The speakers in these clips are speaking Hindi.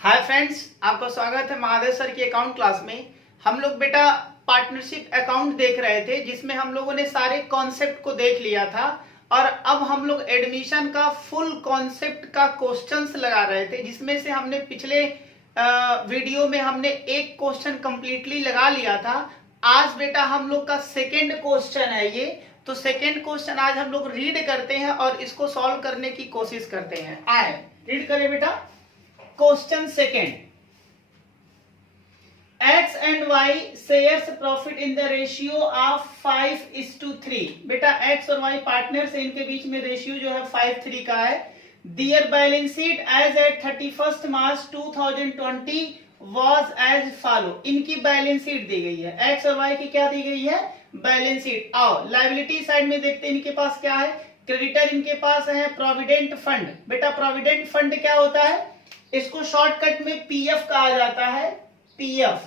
हाय फ्रेंड्स, आपका स्वागत है महादेव सर की अकाउंट क्लास में। हम लोग बेटा पार्टनरशिप अकाउंट देख रहे थे, जिसमें हम लोगों ने सारे कॉन्सेप्ट को देख लिया था और अब हम लोग एडमिशन का फुल कॉन्सेप्ट का क्वेश्चंस लगा रहे थे, जिसमें से हमने पिछले वीडियो में हमने एक क्वेश्चन कंप्लीटली लगा लिया था। आज बेटा हम लोग का सेकेंड क्वेश्चन है ये, तो सेकेंड क्वेश्चन आज हम लोग रीड करते हैं और इसको सॉल्व करने की कोशिश करते हैं। आए रीड करें बेटा। Question second, X and Y shares profit in the ratio of 5:3। बेटा एक्स और वाई पार्टनर्स है, इनके बीच में रेशियो जो है 5:3 का है। Their balance sheet as at 31 March 2020 was as follow. इनकी बैलेंस शीट दी गई है, एक्स और वाई की क्या दी गई है, बैलेंस शीट। आओ लायबिलिटी साइड में देखते हैं इनके पास क्या है। क्रेडिटर इनके पास है प्रोविडेंट फंड। बेटा प्रोविडेंट फंड क्या होता है, इसको शॉर्टकट में पीएफ कहा जाता है। पीएफ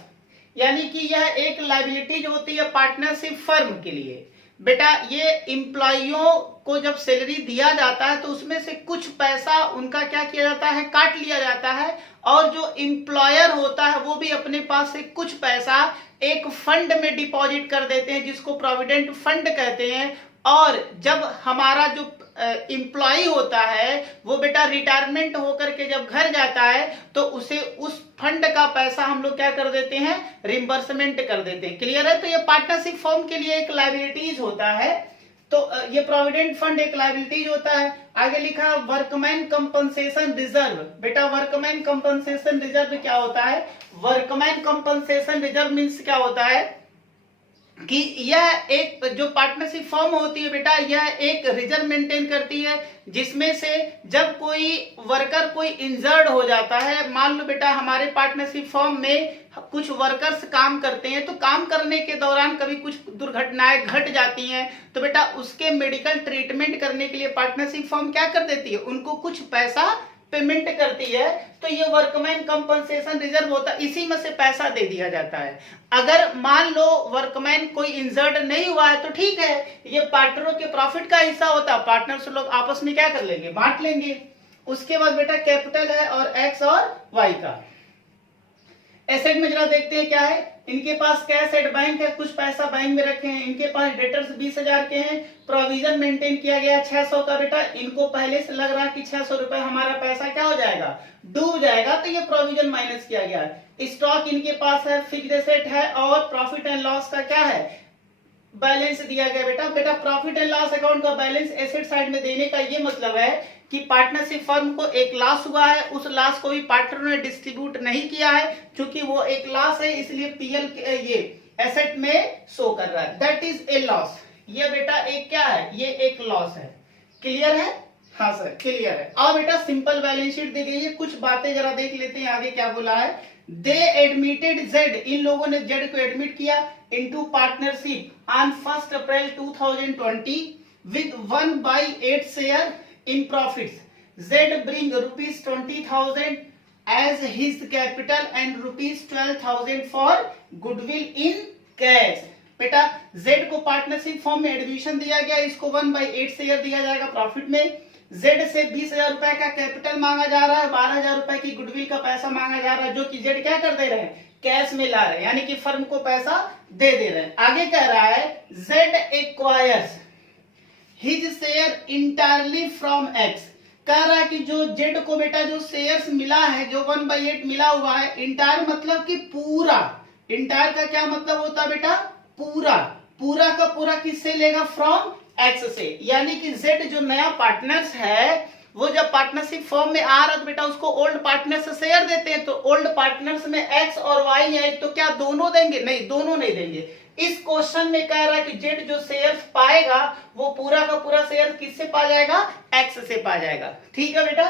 यानी कि यह एक लायबिलिटी जो होती है पार्टनरशिप फर्म के लिए। बेटा ये एम्प्लॉइयों को जब सैलरी दिया जाता है तो उसमें से कुछ पैसा उनका क्या किया जाता है, काट लिया जाता है, और जो एम्प्लॉयर होता है वो भी अपने पास से कुछ पैसा एक फंड में डिपॉजिट कर देते हैं, जिसको प्रोविडेंट फंड कहते हैं। और जब हमारा जो एम्प्लॉय होता है वो बेटा रिटायरमेंट होकर के जब घर जाता है तो उसे उस फंड का पैसा हम लोग क्या कर देते हैं, रिम्बर्समेंट कर देते हैं। क्लियर है। तो ये पार्टनरशिप फर्म के लिए एक लायबिलिटीज होता है, तो ये प्रोविडेंट फंड एक लायबिलिटीज होता है। आगे लिखा वर्कमैन कंपनसेशन रिजर्व। बेटा वर्कमैन कंपनसेशन रिजर्व क्या होता है, वर्कमैन कंपनसेशन रिजर्व मीन्स क्या होता है कि यह एक जो पार्टनरशिप फर्म होती है बेटा, यह एक रिजर्व मेंटेन करती है, जिसमें से जब कोई वर्कर कोई इंजर्ड हो जाता है, मान लो बेटा हमारे पार्टनरशिप फर्म में कुछ वर्कर्स काम करते हैं, तो काम करने के दौरान कभी कुछ दुर्घटनाएं घट जाती हैं, तो बेटा उसके मेडिकल ट्रीटमेंट करने के लिए पार्टनरशिप फर्म क्या कर देती है, उनको कुछ पैसा पेमेंट करती है। तो ये वर्कमैन कंपनसेशन रिजर्व होता है, इसी में से पैसा दे दिया जाता है। अगर मान लो वर्कमैन कोई इंजर्ड नहीं हुआ है तो ठीक है, ये पार्टनरों के प्रॉफिट का हिस्सा होता है, पार्टनर्स लोग आपस में क्या कर लेंगे, बांट लेंगे। उसके बाद बेटा कैपिटल है और एक्स और वाई का। एसेट में जरा देखते हैं क्या है। इनके पास कैश एट बैंक है, कुछ पैसा बैंक में रखे हैं। इनके पास डेटर्स 20,000 के हैं। प्रोविजन मेंटेन किया गया 600 का। बेटा इनको पहले से लग रहा है कि 600 रुपए हमारा पैसा क्या हो जाएगा, डूब जाएगा, तो ये प्रोविजन माइनस किया गया है। स्टॉक इनके पास है, फिक्स्ड एसेट है, और प्रॉफिट एंड लॉस का क्या है, बैलेंस दिया गया। बेटा प्रॉफिट एंड लॉस अकाउंट का बैलेंस एसेट साइड में देने का ये मतलब है कि पार्टनरशिप फर्म को एक लॉस हुआ है, उस लॉस को भी पार्टनरों ने डिस्ट्रीब्यूट नहीं किया है, क्योंकि वो एक लॉस है, इसलिए पीएल ये एसेट में शो कर रहा है। That is a loss. ये बेटा एक क्या है, ये एक लॉस है। क्लियर है। हाँ सर क्लियर है। अब बेटा सिंपल बैलेंस शीट दी गई है, कुछ बातें जरा देख लेते हैं आगे क्या बोला है। दे एडमिटेड जेड, इन लोगों ने जेड को एडमिट किया into partnership on 1 April 2020 with 1/8 share in profits. Z bring rupees 20,000 as his capital and rupees 12,000 for goodwill in cash. बेटा Z को पार्टनरशिप फॉर्म में एडमिशन दिया गया, इसको 1/8 शेयर दिया जाएगा प्रॉफिट में। Z से 20,000 रुपए का कैपिटल मांगा जा रहा है, 12,000 रुपए की गुडविल का पैसा मांगा जा रहा है, जो कि Z क्या कर दे रहे हैं, कैश में ला रहे हैं, यानी कि फर्म को पैसा दे रहे हैं। आगे कह रहा है Z acquires his share entirely from x. कह रहा है कि जो जेड को बेटा जो शेयर्स मिला है, जो 1/8 मिला हुआ है, इंटायर मतलब कि पूरा। इंटायर का क्या मतलब होता है बेटा, पूरा। पूरा का पूरा किससे लेगा, फ्रॉम एक्स से। यानी कि जेड जो नया पार्टनर्स है, वो जब पार्टनरशिप फॉर्म में आ रहा है तो बेटा उसको ओल्ड पार्टनर से शेयर देते हैं। तो ओल्ड पार्टनर्स में एक्स और वाई है, तो क्या दोनों देंगे, नहीं दोनों नहीं देंगे। इस क्वेश्चन में कह रहा है कि जेड जो शेयर्स पाएगा वो पूरा का पूरा शेयर किससे पा जाएगा, एक्स से पा जाएगा। ठीक है बेटा।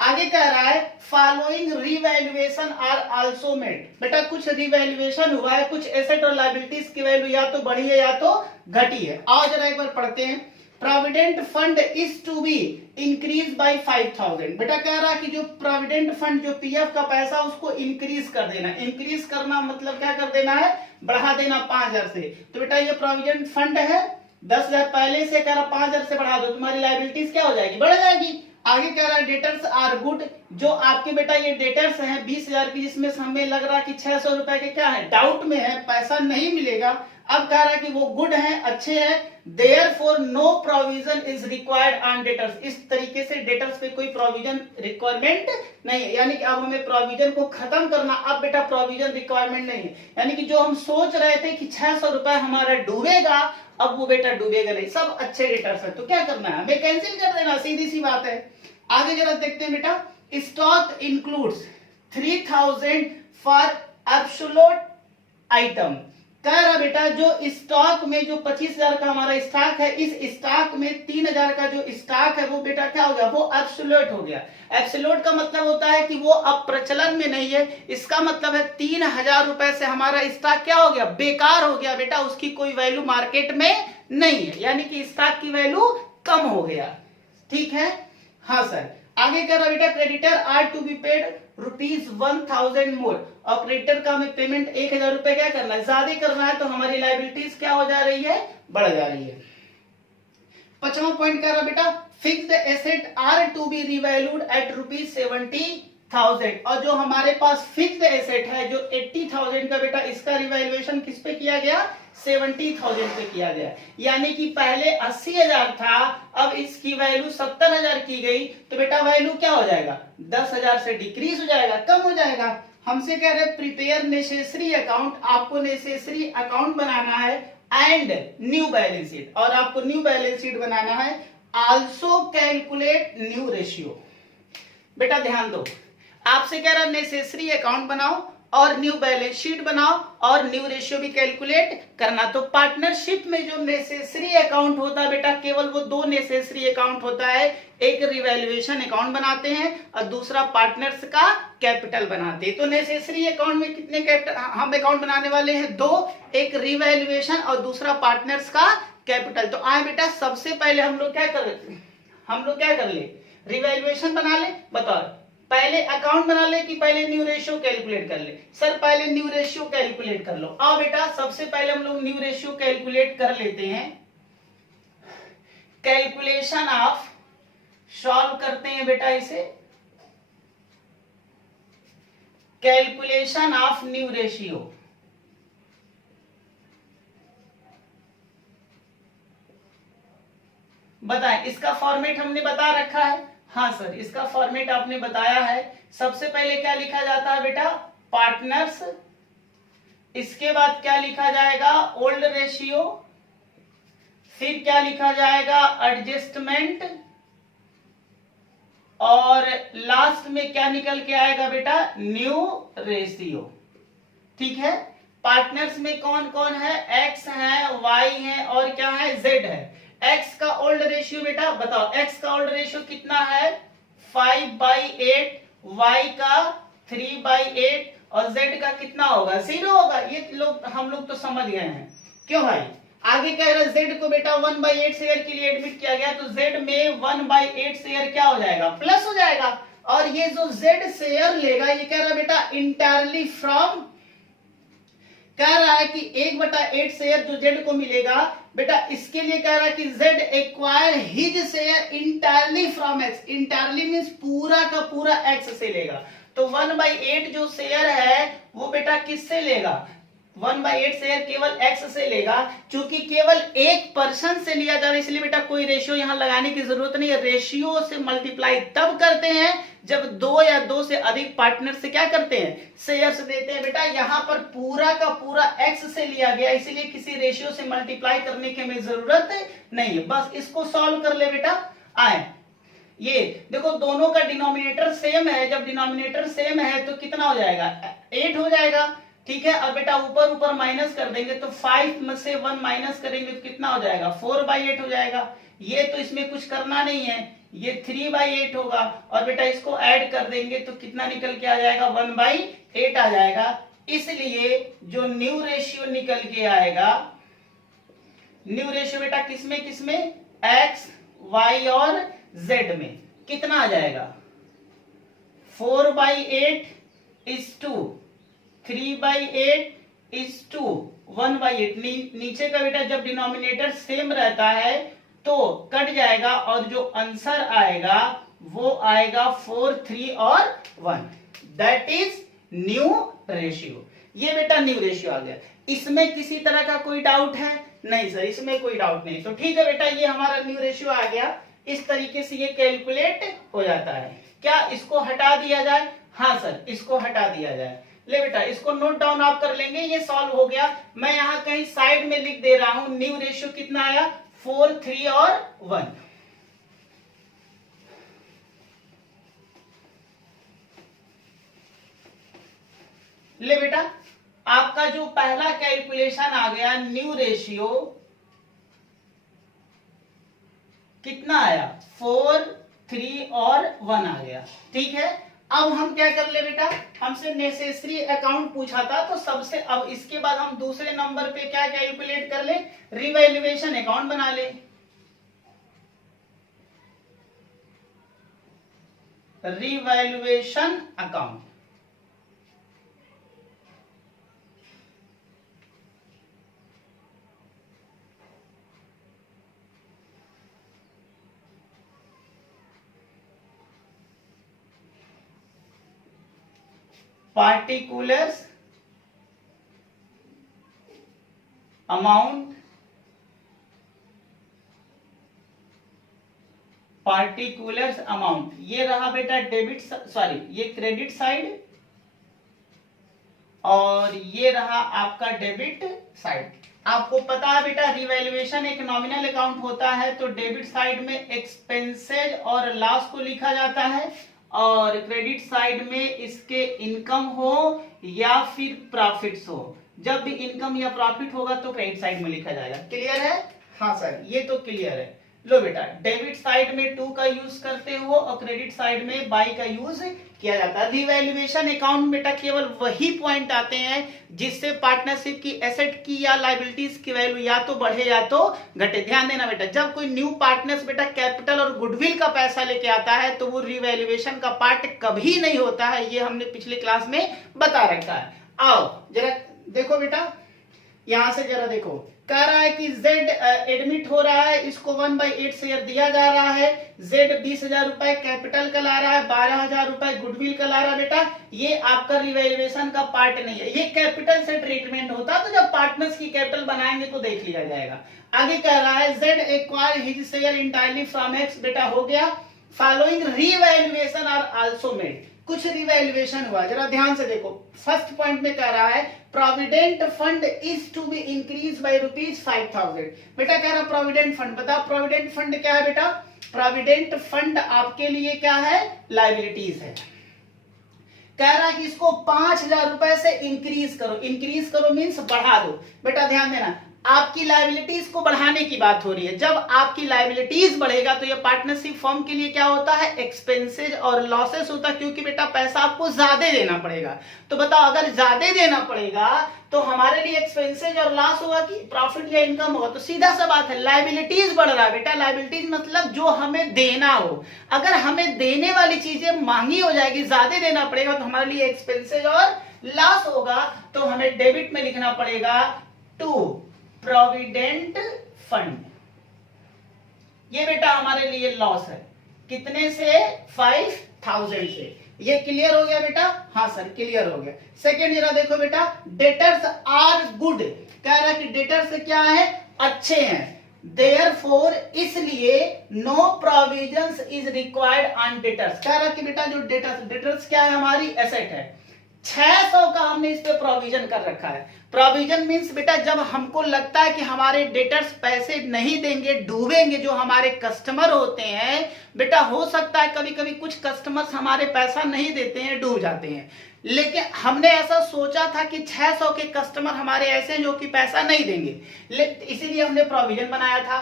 आगे कह रहा है following revaluation are also made. बेटा कुछ रिवैल्यूएशन हुआ है, कुछ एसेट और लायबिलिटीज की वैल्यू या तो बढ़ी है या तो घटी है। आओ जरा एक बार पढ़ते हैं। Provident fund is to be increase by 5,000। बेटा कह रहा है कि जो प्रोविडेंट फंड जो पीएफ का पैसा उसको इंक्रीज कर देना। इंक्रीज करना मतलब क्या कर देना है, बढ़ा देना 5,000 से। तो बेटा ये प्रोविडेंट फंड है, 10,000 पहले से कह रहा 5,000 से बढ़ा दो, तुम्हारी लायबिलिटीज क्या हो जाएगी, बढ़ जाएगी। आगे कह रहा है डेटर्स आर गुड, जो आपके बेटा ये डेटर्स हैं 20,000 की, जिसमें हमें लग रहा है कि 600 रुपए के क्या है, डाउट में है, पैसा नहीं मिलेगा। अब कह रहा है कि वो गुड है, अच्छे हैं, therefore no provision is required on debtors, इस तरीके से डेटर्स पे कोई प्रोविजन रिक्वायरमेंट नहीं है, यानी कि अब हमें प्रोविजन को खत्म करना, अब बेटा प्रोविजन रिक्वायरमेंट नहीं है, यानी कि जो हम सोच रहे थे कि 600 रुपए हमारा डूबेगा, अब वो बेटा डूबेगा नहीं, सब अच्छे डेटर्स है। तो क्या करना है, हमें कैंसिल कर देना, सीधी सी बात है। आगे जरा देखते हैं बेटा, stock includes 3000 for absolute item. कह रहा बेटा जो स्टॉक में जो 25,000 का हमारा स्टॉक है, इस स्टॉक में 3,000 का जो स्टॉक है वो बेटा क्या हो गया, वो एब्सोल्यूट हो गया। एब्सोल्यूट का मतलब होता है कि वो अब प्रचलन में नहीं है, इसका मतलब है 3,000 रुपए से हमारा स्टॉक क्या हो गया, बेकार हो गया बेटा, उसकी कोई वैल्यू मार्केट में नहीं है, यानी कि स्टॉक की वैल्यू कम हो गया। ठीक है, हाँ सर। आगे कह रहा बेटा creditor are to be paid ₹1,000 more, और क्रेडिटर का हमें पेमेंट 1,000 रुपए क्या करना है, ज्यादा करना है, तो हमारी लायबिलिटीज क्या हो जा रही है, बढ़ जा रही है। 5वां पॉइंट कह रहा बेटा fixed asset are to be revalued at ₹70,000, और जो हमारे पास फिक्स्ड एसेट है जो 80,000 का बेटा, इसका रिवैल्यूएशन किस पे किया गया, 70,000 पे किया गया, यानी कि पहले 80,000 था, अब इसकी वैल्यू 70,000 की गई, तो बेटा वैल्यू क्या हो जाएगा, 10,000 से डिक्रीज हो जाएगा, कम हो जाएगा। हमसे कह रहे प्रिपेयर नेसेसरी अकाउंट, आपको नेसेसरी अकाउंट बनाना है एंड न्यू बैलेंस शीट, और आपको न्यू बैलेंस शीट बनाना है, आल्सो कैलकुलेट न्यू रेशियो। बेटा ध्यान दो, आपसे कह रहा नेसेसरी अकाउंट बनाओ और न्यू बैलेंस शीट बनाओ और न्यू रेशियो भी कैलकुलेट करना। तो पार्टनरशिप में जो नेसेसरी अकाउंट होता है बेटा, केवल वो 2 नेसेसरी अकाउंट होता है, एक रिवैल्यूएशन अकाउंट बनाते हैं और दूसरा पार्टनर्स का कैपिटल बनाते हैं। तो नेसेसरी अकाउंट में कितने कैपिटल हम अकाउंट बनाने वाले हैं, 2, एक रिवैल्यूएशन और दूसरा पार्टनर्स का कैपिटल। तो आए बेटा सबसे पहले हम लोग क्या कर ले, रिवैल्यूएशन बना ले, बताओ पहले अकाउंट बना ले कि पहले न्यू रेशियो कैलकुलेट कर ले, सर पहले न्यू रेशियो कैलकुलेट कर लो। आओ बेटा सबसे पहले हम लोग न्यू रेशियो कैलकुलेट कर लेते हैं, कैलकुलेशन ऑफ, सॉल्व करते हैं बेटा इसे, कैलकुलेशन ऑफ न्यू रेशियो। बताएं, इसका फॉर्मेट हमने बता रखा है, हाँ सर इसका फॉर्मेट आपने बताया है। सबसे पहले क्या लिखा जाता है बेटा, पार्टनर्स, इसके बाद क्या लिखा जाएगा, ओल्ड रेशियो, फिर क्या लिखा जाएगा, एडजस्टमेंट, और लास्ट में क्या निकल के आएगा बेटा, न्यू रेशियो। ठीक है, पार्टनर्स में कौन कौन है, एक्स है, वाई है और क्या है, जेड है। एक्स का ओल्ड रेशियो बेटा बताओ, एक्स का ओल्ड रेशियो कितना है, 5/8, वाई का 3/8 और जेड का कितना होगा, 0 होगा। ये लोग हम लोग तो समझ गए हैं, क्यों भाई। आगे कह रहा है जेड को बेटा 1/8 शेयर के लिए एडमिट किया गया, तो जेड में 1/8 शेयर क्या हो जाएगा, प्लस हो जाएगा। और ये जो जेड शेयर लेगा, ये कह रहा है बेटा इंटायरली फ्रॉम, कह रहा है कि 1/8 शेयर जो जेड को मिलेगा बेटा, इसके लिए कह रहा है कि Z acquire his share entirely from x, entirely means पूरा का पूरा एक्स से लेगा। तो 1/8 जो शेयर है वो बेटा किससे लेगा, 1/8 शेयर केवल एक्स से लेगा। चूंकि केवल एक पर्सन से लिया जा रहा है, इसलिए बेटा कोई रेशियो यहां लगाने की जरूरत नहीं है। रेशियो से मल्टीप्लाई तब करते हैं जब 2 या 2 से अधिक पार्टनर से क्या करते हैं, शेयर्स देते हैं। बेटा यहां पर पूरा का पूरा एक्स से लिया गया, इसीलिए किसी रेशियो से मल्टीप्लाई करने की हमें जरूरत नहीं है। बस इसको सॉल्व कर ले बेटा। आए ये देखो, दोनों का डिनोमिनेटर सेम है, जब डिनोमिनेटर सेम है तो कितना हो जाएगा, 8 हो जाएगा। ठीक है, अब बेटा ऊपर ऊपर माइनस कर देंगे, तो 5 में से 1 माइनस करेंगे तो कितना हो जाएगा, 4/8 हो जाएगा। ये तो इसमें कुछ करना नहीं है, ये 3/8 होगा। और बेटा इसको ऐड कर देंगे तो कितना निकल के आ जाएगा, 1/8 आ जाएगा। इसलिए जो न्यू रेशियो निकल के आएगा, न्यू रेशियो बेटा किसमें किसमें, एक्स, वाई और जेड में कितना आ जाएगा, 4/8 इज टू 3/8 इज टू 1/8। नीचे का बेटा जब डिनोमिनेटर सेम रहता है तो कट जाएगा और जो आंसर आएगा वो आएगा 4, 3 और 1, दैट इज न्यू रेशियो। ये बेटा न्यू रेशियो आ गया। इसमें किसी तरह का कोई डाउट है? नहीं सर, इसमें कोई डाउट नहीं। तो ठीक है बेटा, ये हमारा न्यू रेशियो आ गया। इस तरीके से ये कैलकुलेट हो जाता है। क्या इसको हटा दिया जाए? हाँ सर, इसको हटा दिया जाए। ले बेटा, इसको नोट डाउन आप कर लेंगे। ये सॉल्व हो गया। मैं यहां कहीं साइड में लिख दे रहा हूं, न्यू रेशियो कितना आया? 4, 3 और 1। ले बेटा, आपका जो पहला कैलकुलेशन आ गया न्यू रेशियो कितना आया? 4, 3 और 1 आ गया। ठीक है, अब हम क्या कर ले बेटा, हमसे नेसेसरी अकाउंट पूछा था, तो सबसे अब इसके बाद हम दूसरे नंबर पे क्या कैलकुलेट कर ले? रिवैल्यूएशन अकाउंट बना ले। Revaluation account, particulars amount, particulars amount, ये रहा बेटा डेबिट, सॉरी ये क्रेडिट साइड, और ये रहा आपका डेबिट साइड। आपको पता है बेटा, रिवैल्यूएशन एक नॉमिनल अकाउंट होता है, तो डेबिट साइड में एक्सपेंसेज और लॉस को लिखा जाता है, और क्रेडिट साइड में इसके इनकम हो या फिर प्रॉफिट्स हो। जब भी इनकम या प्रॉफिट होगा तो क्रेडिट साइड में लिखा जाएगा। क्लियर है? हाँ सर, ये तो क्लियर है। लो बेटा, डेबिट साइड में 2 का यूज करते हो और क्रेडिट साइड में बाई का यूज किया जाता है। रिवैल्यूएशन अकाउंट बेटा केवल वही पॉइंट आते हैं जिससे पार्टनरशिप की एसेट की या लायबिलिटीज की वैल्यू या तो बढ़े या तो घटे। ध्यान देना बेटा, जब कोई न्यू पार्टनर्स बेटा कैपिटल और गुडविल का पैसा लेके आता है तो वो रिवैल्यूएशन का पार्ट कभी नहीं होता है। ये हमने पिछली क्लास में बता रखा है। आओ जरा देखो बेटा, यहां से जरा देखो, कह रहा है कि Z एडमिट हो रहा है, इसको 1/8 शेयर दिया जा रहा है। Z 20,000 रुपए कैपिटल का ला रहा है, 12,000 रुपए गुडविल का ला रहा है। बेटा ये आपका रिवैल्यूएशन का पार्ट नहीं है, ये कैपिटल से ट्रीटमेंट होता है। तो जब पार्टनर्स की कैपिटल बनाएंगे तो देख लिया जाएगा। आगे कह रहा है Z acquire his share entirely from X। बेटा हो गया। Following revaluation are also made, कुछ रिवैल्यूएशन हुआ, जरा ध्यान से देखो। फर्स्ट पॉइंट में कह रहा है provident fund is to be increase by ₹5,000। बेटा कह रहा प्रोविडेंट फंड, बताओ प्रोविडेंट फंड क्या है बेटा? प्रोविडेंट फंड आपके लिए क्या है? लायबिलिटीज है। कह रहा है कि इसको 5,000 रुपए से इंक्रीज करो। इंक्रीज करो मीन्स बढ़ा दो। बेटा ध्यान देना, आपकी लायबिलिटीज को बढ़ाने की बात हो रही है। जब आपकी लायबिलिटीज बढ़ेगा तो ये पार्टनरशिप फर्म के लिए क्या होता है? एक्सपेंसेज और लॉसेस होता है, क्योंकि बेटा पैसा आपको ज्यादा देना पड़ेगा। तो बताओ अगर ज्यादा देना पड़ेगा तो हमारे लिए एक्सपेंसेज और लॉस होगा कि प्रॉफिट या इनकम होगा? तो सीधा सा बात है, लायबिलिटीज बढ़ रहा है बेटा। लायबिलिटीज मतलब जो हमें देना हो। अगर हमें देने वाली चीजें महंगी हो जाएगी, ज्यादा देना पड़ेगा, तो हमारे लिए एक्सपेंसेज और लॉस होगा। तो हमें डेबिट में लिखना पड़ेगा टू प्रोविडेंट फंड। ये बेटा हमारे लिए लॉस है, कितने से? 5,000 से। ये क्लियर हो गया बेटा? हाँ सर क्लियर हो गया। सेकेंड जरा देखो बेटा, डेटर्स आर गुड। कह रहा है कि डेटर्स क्या है? अच्छे हैं। देयरफॉर इसलिए no provisions is required on debtors. कह रहा है कि बेटा जो डेटर्स क्या है? हमारी एसेट है। 600 का हमने इस पे प्रोविजन कर रखा है। प्रोविजन मींस बेटा जब हमको लगता है कि हमारे डेटर्स पैसे नहीं देंगे, डूबेंगे, जो हमारे कस्टमर होते हैं बेटा, हो सकता है कभी कभी कुछ कस्टमर्स हमारे पैसा नहीं देते हैं, डूब जाते हैं। लेकिन हमने ऐसा सोचा था कि 600 के कस्टमर हमारे ऐसे हैं जो कि पैसा नहीं देंगे, इसीलिए हमने प्रोविजन बनाया था।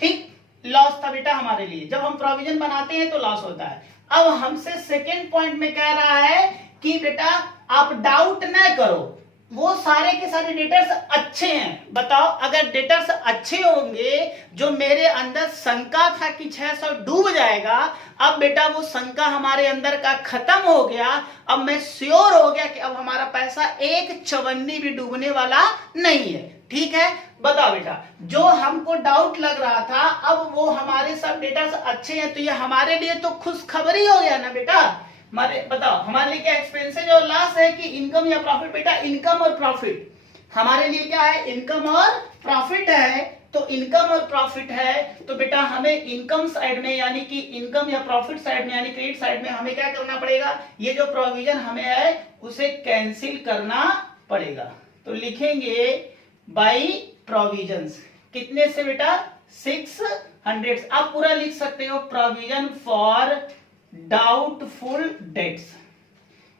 ठीक, लॉस था बेटा हमारे लिए। जब हम प्रोविजन बनाते हैं तो लॉस होता है। अब हमसे सेकेंड पॉइंट में कह रहा है कि बेटा आप डाउट ना करो, वो सारे के सारे डेटर्स अच्छे हैं। बताओ, अगर डेटर्स अच्छे होंगे, जो मेरे अंदर शंका था कि 600 डूब जाएगा, अब बेटा वो शंका हमारे अंदर का खत्म हो गया। अब मैं श्योर हो गया कि अब हमारा पैसा एक चवन्नी भी डूबने वाला नहीं है। ठीक है, बताओ बेटा, जो हमको डाउट लग रहा था, अब वो हमारे सब डेटर्स अच्छे हैं, तो ये हमारे लिए तो खुशखबरी हो गया ना बेटा। बताओ हमारे लिए क्या एक्सपेंसेस और लॉस है कि इनकम या प्रॉफिट? बेटा इनकम और प्रॉफिट हमारे लिए क्या है? इनकम और प्रॉफिट है। तो इनकम और प्रॉफिट है, तो बेटा हमें इनकम साइड में यानी कि इनकम या प्रॉफिट साइड में यानी क्रेडिट साइड में हमें क्या करना पड़ेगा? ये जो प्रोविजन हमें है उसे कैंसिल करना पड़ेगा। तो लिखेंगे बाई प्रोविजंस, कितने से बेटा? 600। आप पूरा लिख सकते हो प्रोविजन फॉर डाउटफुल डेट्स,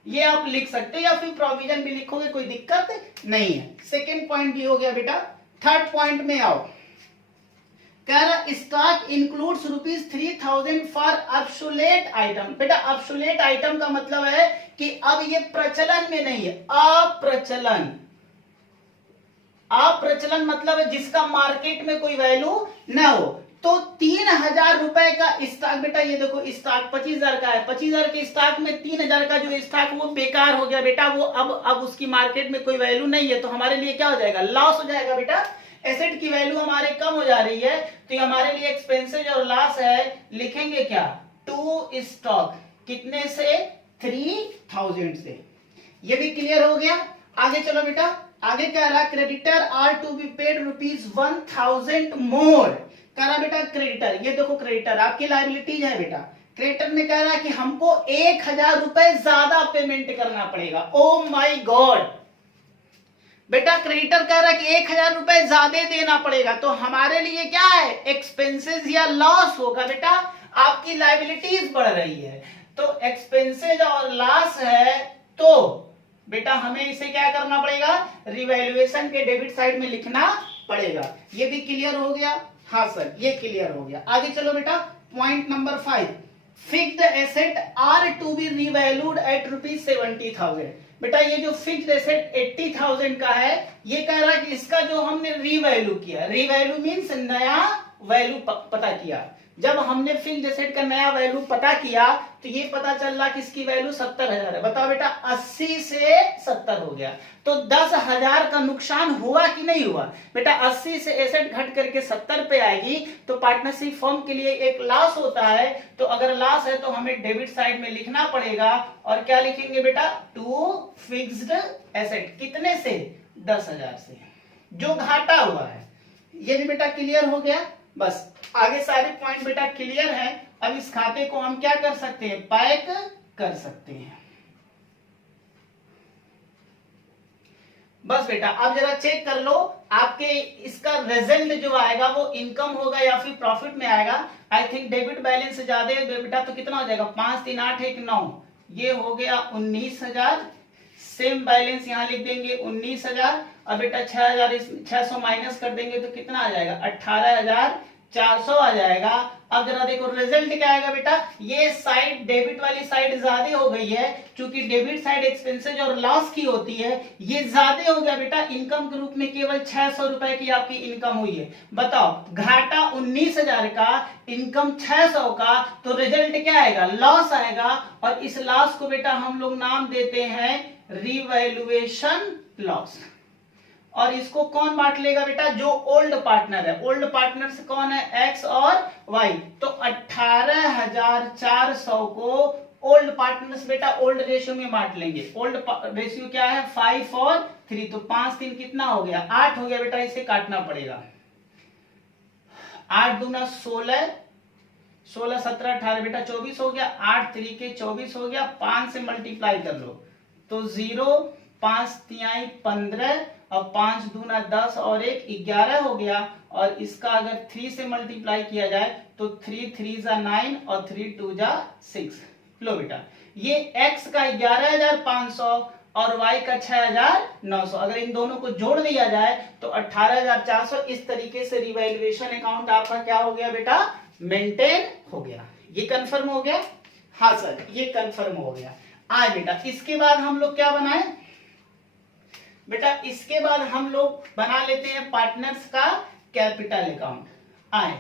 ये आप लिख सकते हो, या फिर प्रोविजन भी लिखोगे, कोई दिक्कत नहीं है। सेकेंड पॉइंट भी हो गया बेटा। थर्ड पॉइंट में आओ, कह रहा stock includes ₹3000 for obsolete item. बेटा ऑब्सोलेट आइटम का मतलब है कि अब ये प्रचलन में नहीं है, अप्रचलन। अप्रचलन मतलब है जिसका मार्केट में कोई वैल्यू न हो। तो 3000 रुपए का स्टॉक, बेटा ये देखो स्टॉक 25,000 का है, 25,000 के स्टॉक में 3000 का जो स्टॉक वो बेकार हो गया बेटा, वो अब उसकी मार्केट में कोई वैल्यू नहीं है, तो हमारे लिए क्या हो जाएगा? लॉस हो जाएगा बेटा। एसेट की वैल्यू हमारे कम हो जा रही है, तो ये हमारे लिए एक्सपेंसेस और लॉस है। लिखेंगे क्या? टू स्टॉक, कितने से? 3000 से। ये भी क्लियर हो गया। आगे चलो बेटा, आगे कह रहा creditor are to be paid ₹1000 more. कह रहा बेटा क्रेडिटर, ये देखो क्रेडिटर आपकी लायबिलिटीज है बेटा। क्रेडिटर ने कह रहा कि हमको 1000 रुपए ज्यादा पेमेंट करना पड़ेगा। ओ माई गॉड, बेटा क्रेडिटर कह रहा कि 1000 रुपए ज्यादा देना पड़ेगा, तो हमारे लिए क्या है? एक्सपेंसेस या लॉस होगा बेटा। आपकी लायबिलिटीज बढ़ रही है, तो एक्सपेंसेस और लॉस है, तो बेटा हमें इसे क्या करना पड़ेगा? रिवैल्यूएशन के डेबिट साइड में लिखना पड़ेगा। ये भी क्लियर हो गया? हाँ सर, ये क्लियर हो गया। आगे चलो बेटा, point number 5, fixed asset are to be revalued at ₹70,000। बेटा ये जो फिक्स्ड एसेट 80,000 का है, ये कह रहा है कि इसका जो हमने रिवैल्यू किया, रिवैल्यू मीन्स नया वैल्यू पता किया। जब हमने फिक्स्ड एसेट का नया वैल्यू पता किया, तो ये पता चल रहा कि इसकी वैल्यू 70,000 है। बताओ बेटा 80 से 70 हो गया, तो 10,000 का नुकसान हुआ कि नहीं हुआ? बेटा 80 से एसेट घट करके 70 पे आएगी, तो पार्टनरशिप फर्म के लिए एक लॉस होता है। तो अगर लॉस है तो हमें डेबिट साइड में लिखना पड़ेगा, और क्या लिखेंगे बेटा? टू फिक्स्ड एसेट, कितने से? 10,000 से, जो घाटा हुआ है। ये भी बेटा क्लियर हो गया। बस आगे सारे पॉइंट बेटा क्लियर है। अब इस खाते को हम क्या कर सकते हैं? पैक कर सकते हैं। बस बेटा अब जरा चेक कर लो, आपके इसका रिजल्ट जो आएगा वो इनकम होगा या फिर प्रॉफिट में आएगा। आई थिंक डेबिट बैलेंस ज्यादा है बेटा, तो कितना हो जाएगा? 5 3 8 1 9, ये हो गया 19,000। सेम बैलेंस यहाँ लिख देंगे 19,000। अब बेटा 600 माइनस कर देंगे तो कितना आ जाएगा? 18,400 आ जाएगा। अब जरा देखो रिजल्ट क्या आएगा बेटा? ये साइड डेबिट वाली साइड ज्यादा हो गई है, क्योंकि डेबिट साइड एक्सपेंसेस और लॉस की होती है, ये ज्यादा हो गया बेटा। इनकम के रूप में केवल 600 रुपए की आपकी इनकम हुई है। बताओ घाटा 19,000 का, इनकम 600 का, तो रिजल्ट क्या आएगा? लॉस आएगा। और इस लॉस को बेटा हम लोग नाम देते हैं रिवैल्यूएशन लॉस। और इसको कौन बांट लेगा बेटा? जो ओल्ड पार्टनर है। ओल्ड पार्टनर से कौन है? एक्स और वाई। तो 18,400 को ओल्ड पार्टनर्स बेटा ओल्ड रेशियो में बांट लेंगे। ओल्ड रेशियो क्या है? 5 और 3, तो 5 3 कितना हो गया? 8 हो गया बेटा, इसे काटना पड़ेगा। 8 दूना 16, 16 17 18 बेटा 24 हो गया। 8 3 के 24 हो गया, 5 से मल्टीप्लाई कर लो तो 0, 5 3 15 और 5 दूना 10 और 1 11 हो गया। और इसका अगर 3 से मल्टीप्लाई किया जाए तो 3 3 जा 9 और 3 2 जा 6। लो बेटा ये x का 11,500 और y का 6,900, अगर इन दोनों को जोड़ दिया जाए तो 18,400। इस तरीके से रिवैल्यूएशन अकाउंट आपका क्या हो गया बेटा? मेंटेन हो गया। ये कंफर्म हो गया? हाँ सर ये कंफर्म हो गया। आए बेटा इसके बाद हम लोग क्या बनाए? बेटा इसके बाद हम लोग बना लेते हैं पार्टनर्स का कैपिटल अकाउंट। आए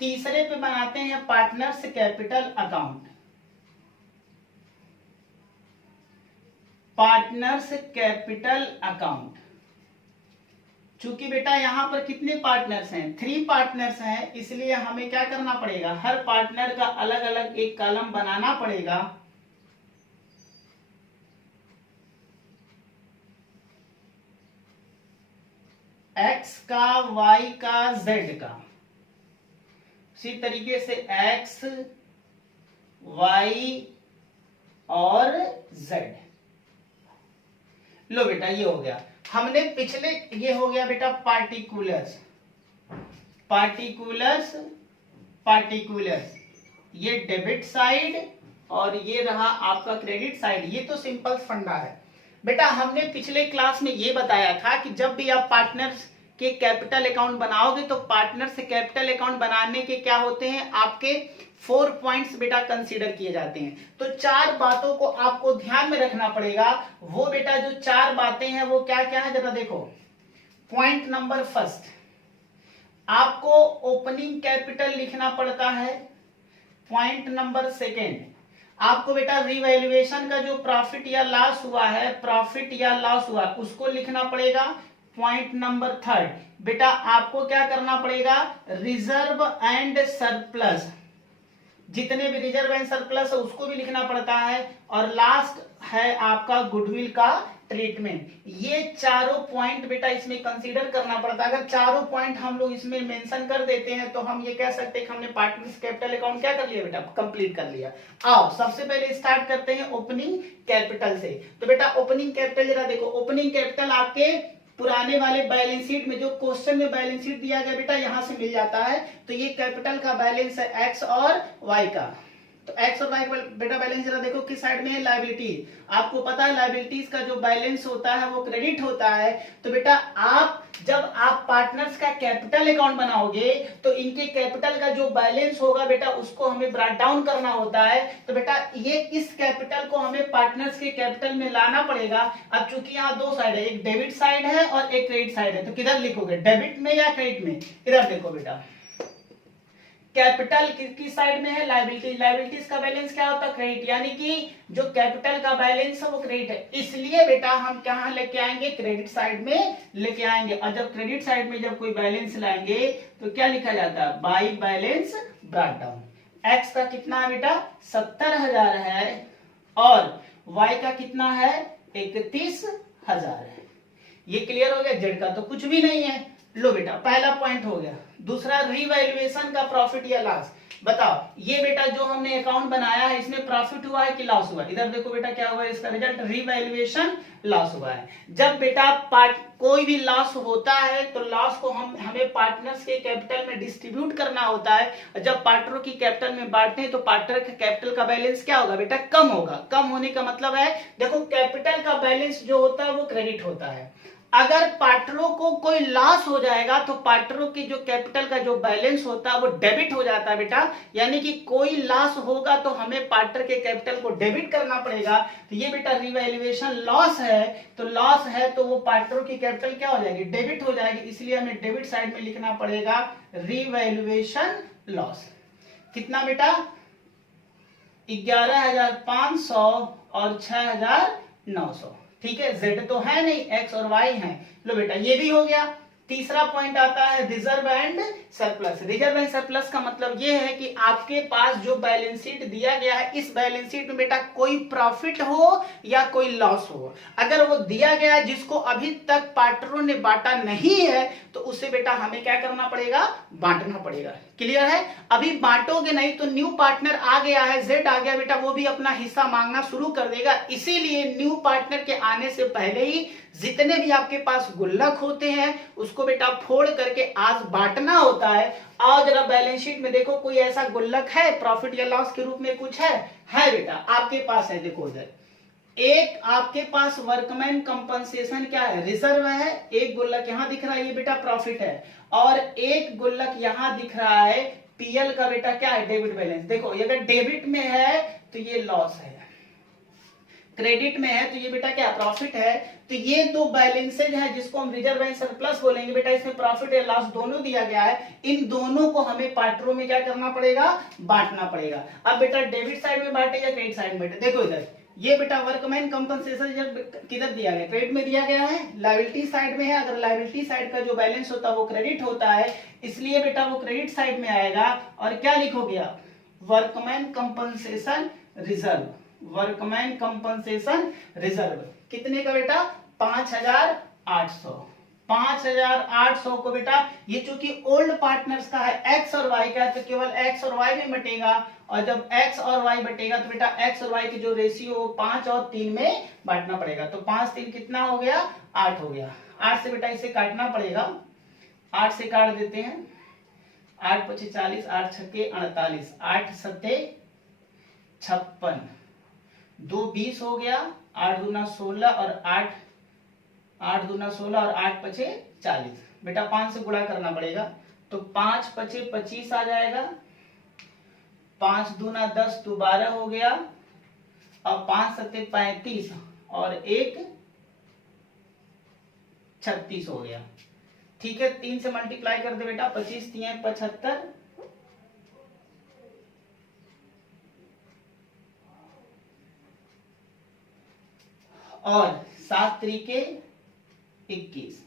तीसरे पे बनाते हैं partners capital account. Partners capital account, चूंकि बेटा यहां पर कितने पार्टनर्स हैं, 3 पार्टनर्स हैं, इसलिए हमें क्या करना पड़ेगा, हर पार्टनर का अलग अलग एक कॉलम बनाना पड़ेगा। एक्स का, वाई का, जेड का, इसी तरीके से एक्स, वाई और जेड। लो बेटा ये हो गया, हमने पिछले, ये हो गया बेटा पार्टिकुलर्स, पार्टिकुलर्स, पार्टिकुलर्स, ये डेबिट साइड और ये रहा आपका क्रेडिट साइड। ये तो सिंपल फंडा है बेटा। हमने पिछले क्लास में ये बताया था कि जब भी आप पार्टनर्स के कैपिटल अकाउंट बनाओगे तो पार्टनर से कैपिटल अकाउंट बनाने के क्या होते हैं, आपके 4 पॉइंट्स बेटा कंसीडर किए जाते हैं। तो 4 बातों को आपको ध्यान में रखना पड़ेगा। वो बेटा जो 4 बातें हैं वो क्या क्या है जरा देखो। पॉइंट नंबर फर्स्ट, आपको ओपनिंग कैपिटल लिखना पड़ता है। पॉइंट नंबर सेकेंड, आपको बेटा रिवैल्यूएशन का जो प्रॉफिट या लॉस हुआ है, प्रॉफिट या लॉस हुआ उसको लिखना पड़ेगा। पॉइंट नंबर थर्ड, बेटा आपको क्या करना पड़ेगा, रिजर्व एंड सरप्लस, जितने भी रिजर्व एंड सरप्लस है उसको भी लिखना पड़ता है। और लास्ट है आपका गुडविल का ट्रीटमेंट। ये चारों पॉइंट बेटा इसमें कंसीडर करना पड़ता है। अगर चारों पॉइंट हम लोग इसमें मेंशन कर देते हैं तो हम ये कह सकते हैं कि हमने पार्टनर्स कैपिटल अकाउंट क्या कर लिया बेटा, कंप्लीट कर लिया। आओ सबसे पहले स्टार्ट करते हैं ओपनिंग कैपिटल से। तो बेटा ओपनिंग कैपिटल जरा देखो, ओपनिंग कैपिटल आपके पुराने वाले बैलेंस शीट में जो क्वेश्चन में बैलेंस शीट दिया गया बेटा यहां से मिल जाता है। तो ये कैपिटल का बैलेंस है एक्स और वाई का। तो एक्स और वाई का बेटा बैलेंस जरा देखो किस साइड में है, लायबिलिटी। आपको पता है लायबिलिटीज का जो बैलेंस होता है वो क्रेडिट होता है। तो बेटा आप जब आप पार्टनर्स का कैपिटल अकाउंट बनाओगे तो इनके कैपिटल का जो बैलेंस होगा बेटा उसको हमें ब्रेक डाउन करना होता है। तो बेटा ये इस कैपिटल को हमें पार्टनर्स के कैपिटल में लाना पड़ेगा। अब चूंकि यहाँ 2 साइड है, एक डेबिट साइड है और एक क्रेडिट साइड है, तो किधर लिखोगे, डेबिट में या क्रेडिट में? इधर देखो बेटा, कैपिटल किस साइड में है, लायबिलिटी। लायबिलिटीज का बैलेंस क्या होता है, क्रेडिट, यानी कि जो कैपिटल का बैलेंस है वो क्रेडिट है। इसलिए बेटा हम कहां लेके आएंगे, क्रेडिट साइड में लेके आएंगे। और जब क्रेडिट साइड में जब कोई बैलेंस लाएंगे तो क्या लिखा जाता है, by balance break down. X का कितना है बेटा, 70,000 है और वाई का कितना है, 31,000 है। ये क्लियर हो गया। जेड का तो कुछ भी नहीं है। लो बेटा पहला पॉइंट हो गया। दूसरा रिवैल्यूएशन का प्रॉफिट या लॉस। बताओ ये बेटा जो हमने अकाउंट बनाया है इसमें प्रॉफिट हुआ है कि लॉस हुआ है? इधर देखो बेटा क्या हुआ है, इसका रिजल्ट रिवैल्यूएशन लॉस हुआ है। जब बेटा कोई भी लॉस होता है तो लॉस को हमें पार्टनर्स के कैपिटल में डिस्ट्रीब्यूट करना होता है। जब पार्टनरों की कैपिटल में बांटते हैं तो पार्टनर के कैपिटल का बैलेंस क्या होगा बेटा, कम होगा। कम होने का मतलब है देखो कैपिटल का बैलेंस जो होता है वो क्रेडिट होता है। अगर पार्टनरों को कोई लॉस हो जाएगा तो पार्टनरों की जो कैपिटल का जो बैलेंस होता है वो डेबिट हो जाता है बेटा। यानी कि कोई लॉस होगा तो हमें पार्टनर के कैपिटल को डेबिट करना पड़ेगा। तो ये बेटा रिवैल्यूएशन लॉस है, तो लॉस है तो वो पार्टनरों की कैपिटल क्या हो जाएगी, डेबिट हो जाएगी। इसलिए हमें डेबिट साइड में लिखना पड़ेगा रिवैल्यूएशन लॉस। कितना बेटा, 11,500 और 6,900। ठीक है, जेड तो है नहीं, एक्स और वाई है। लो बेटा ये भी हो गया। तीसरा पॉइंट आता है reserve and surplus. Reserve and surplus का मतलब ये है कि आपके पास जो बैलेंस शीट दिया गया है इस बैलेंस शीट में बेटा कोई प्रॉफिट हो या कोई लॉस हो, अगर वो दिया गया है जिसको अभी तक पार्टनरों ने बांटा नहीं है तो उसे बेटा हमें क्या करना पड़ेगा, बांटना पड़ेगा। क्लियर है? अभी बांटोगे नहीं तो न्यू पार्टनर आ गया है, जेड आ गया बेटा, वो भी अपना हिस्सा मांगना शुरू कर देगा। इसीलिए न्यू पार्टनर के आने से पहले ही जितने भी आपके पास गुल्लक होते हैं उसको बेटा फोड़ करके आज बांटना होता है। आओ जरा बैलेंस शीट में देखो कोई ऐसा गुल्लक है प्रॉफिट या लॉस के रूप में कुछ है बेटा आपके पास है। देखो उधर एक आपके पास वर्कमैन कंपनसेशन क्या है, रिजर्व है। एक गुल्लक यहां दिख रहा है, ये बेटा प्रॉफिट है। और एक गुल्लक यहां दिख रहा है पीएल का बेटा क्या है, डेबिट बैलेंस। देखो अगर डेबिट में है तो ये लॉस है, क्रेडिट में है तो ये बेटा क्या प्रॉफिट है। तो ये दो बैलेंसेज है जिसको हम रिजर्व एंड सरप्लस बोलेंगे बेटा, इसमें प्रॉफिट या लॉस दोनों दिया गया है। इन दोनों को हमें पार्टरों में क्या करना पड़ेगा, बांटना पड़ेगा। अब बेटा डेबिट साइड में बांटे या क्रेडिट साइड में बांटे, देखो इधर ये बेटा वर्कमैन कंपनसेशन किधर दिया गया, क्रेडिट में दिया गया है, लायबिलिटी साइड में है। अगर लायबिलिटी साइड का जो बैलेंस होता है वो क्रेडिट होता है, इसलिए बेटा वो क्रेडिट साइड में आएगा। और क्या लिखोगे आप, workman compensation reserve, workman compensation reserve कितने का बेटा 5800। 5800 को बेटा, ये चूंकि ओल्ड पार्टनर्स का है, एक्स और वाई का है, तो केवल एक्स और वाई में बटेगा। और जब एक्स और वाई बटेगा तो बेटा एक्स और वाई की जो रेशियो 5 और 3 में बांटना पड़ेगा। तो 5 3 कितना हो गया, 8 हो गया। 8 से बेटा इसे काटना पड़ेगा, 8 से काट देते हैं, 8 पचे 40, 8 छक्के 48, 8 सत्ते 56, 2 20 हो गया, 8 दूना 16 और 8 दूना 16 और 8 पचे 40। बेटा 5 से गुणा करना पड़ेगा, तो 5 पचे 25 आ जाएगा, 5 दूना 10 तो 12 हो गया, और 5 सत्ते 35 और 1 36 हो गया। ठीक है, 3 से मल्टीप्लाई कर दे बेटा, 25 3 75, और 7 3 21।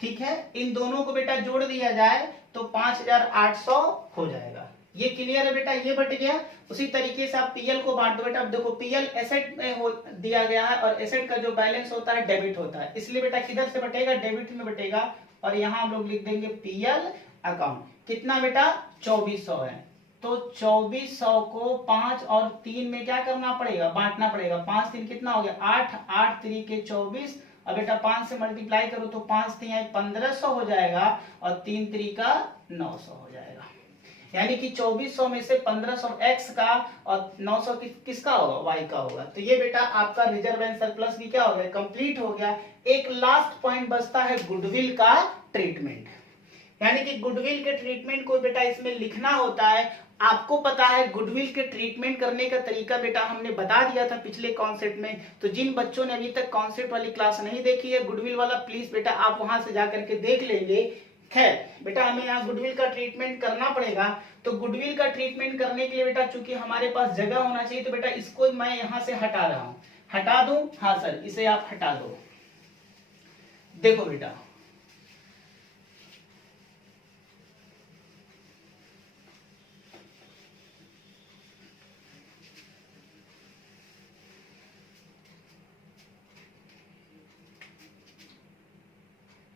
ठीक है, इन दोनों को बेटा जोड़ दिया जाए तो 5800 हो जाएगा। ये क्लियर है बेटा, ये बट गया। उसी तरीके से आप पीएल को बांट दो बेटा। अब देखो पीएल एसेट में दिया गया है, और एसेट का जो बैलेंस होता है डेबिट होता है, इसलिए बेटा किधर से बटेगा, डेबिट में बटेगा। और यहाँ हम लोग लिख देंगे पीएल अकाउंट। कितना बेटा 2400 है, तो 2400 को 5 और 3 में क्या करना पड़ेगा, बांटना पड़ेगा। 5 3 कितना हो गया 8, 8 3 के 24। अब बेटा 5 से मल्टीप्लाई करो तो 5 3 1500 हो जाएगा, और 3 3 का 900 हो जाएगा। यानी कि 2400 में से 1500 एक्स का और 900 किसका होगा, वाई का होगा। तो ये बेटा आपका रिजर्व एंड सरप्लस भी क्या हो गया, कंप्लीट हो गया। एक लास्ट पॉइंट बचता है गुडविल का ट्रीटमेंट। यानी कि गुडविल के ट्रीटमेंट को बेटा इसमें लिखना होता है। आपको पता है गुडविल के ट्रीटमेंट करने का तरीका बेटा हमने बता दिया था पिछले कॉन्सेप्ट में। तो जिन बच्चों ने अभी तक कॉन्सेप्ट वाली क्लास नहीं देखी है गुडविल वाला, प्लीज बेटा आप वहां से जाकर के देख लेंगे। खैर बेटा हमें यहाँ गुडविल का ट्रीटमेंट करना पड़ेगा। तो गुडविल का ट्रीटमेंट करने के लिए बेटा चूंकि हमारे पास जगह होना चाहिए, तो बेटा इसको मैं यहाँ से हटा रहा हूँ। हटा दो, हाँ सर इसे आप हटा दो। देखो बेटा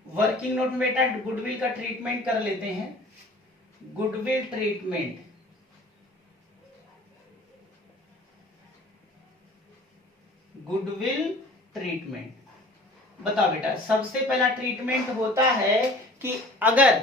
वर्किंग नोट में बेटा गुडविल का ट्रीटमेंट कर लेते हैं। गुडविल ट्रीटमेंट, गुडविल ट्रीटमेंट बताओ बेटा। सबसे पहला ट्रीटमेंट होता है कि अगर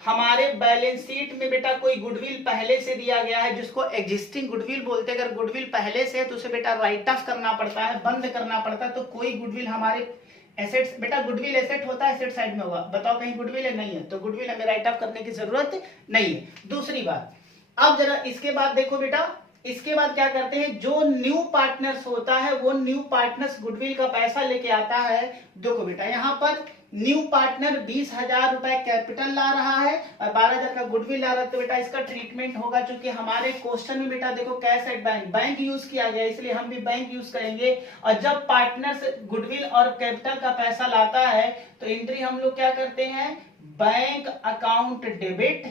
हमारे बैलेंस शीट में बेटा कोई गुडविल पहले से दिया गया है, जिसको एग्जिस्टिंग गुडविल बोलते हैं। अगर गुडविल पहले से है तो उसे बेटा राइट ऑफ करना पड़ता है, बंद करना पड़ता है। तो कोई गुडविल हमारे एसेट्स, बेटा गुडविल एसेट होता है, एसेट साइड में होगा। बताओ कहीं गुडविल है, नहीं है, तो गुडविल हमें राइट ऑफ करने की जरूरत नहीं है। दूसरी बात, अब जरा इसके बाद देखो बेटा, इसके बाद क्या करते हैं, जो न्यू पार्टनर्स होता है वो न्यू पार्टनर्स गुडविल का पैसा लेके आता है। देखो बेटा यहाँ पर न्यू पार्टनर 20,000 रुपए कैपिटल ला रहा है और 12,000 का गुडविल ला रहा है। तो बेटा इसका ट्रीटमेंट होगा, चूंकि हमारे क्वेश्चन में बेटा देखो cash at bank, bank use किया गया, इसलिए हम भी बैंक यूज करेंगे। और जब पार्टनर्स गुडविल और कैपिटल का पैसा लाता है तो एंट्री हम लोग क्या करते हैं, bank account debit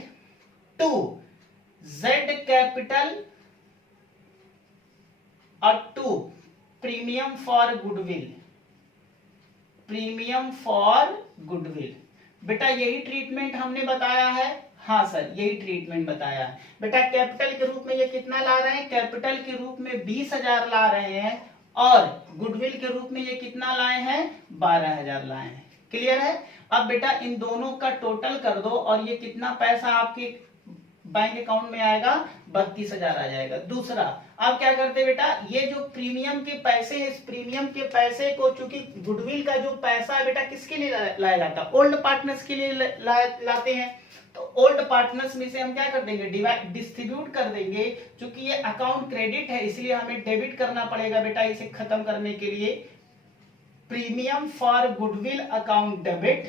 to Z capital और to premium for goodwill, premium for goodwill. बेटा यही ट्रीटमेंट हमने बताया है, हाँ सर यही ट्रीटमेंट बताया है। बेटा कैपिटल के रूप में ये कितना ला रहे हैं, कैपिटल के रूप में 20,000 ला रहे हैं, और गुडविल के रूप में ये कितना लाए हैं, 12,000 लाए हैं। क्लियर है। अब बेटा इन दोनों का टोटल कर दो, और ये कितना पैसा आपके बैंक अकाउंट में आएगा, 32,000 आ जाएगा। दूसरा, अब क्या करते बेटा, ये जो प्रीमियम के पैसे हैं, इस प्रीमियम के पैसे को, चूंकि गुडविल का जो पैसा है बेटा किसके लिए लाया जाता है, ओल्ड पार्टनर्स के लिए लाते हैं। तो ओल्ड पार्टनर्स में से हम क्या कर देंगे, डिस्ट्रीब्यूट कर देंगे। चूंकि ये अकाउंट क्रेडिट है इसलिए हमें डेबिट करना पड़ेगा बेटा इसे खत्म करने के लिए। Premium for goodwill account debit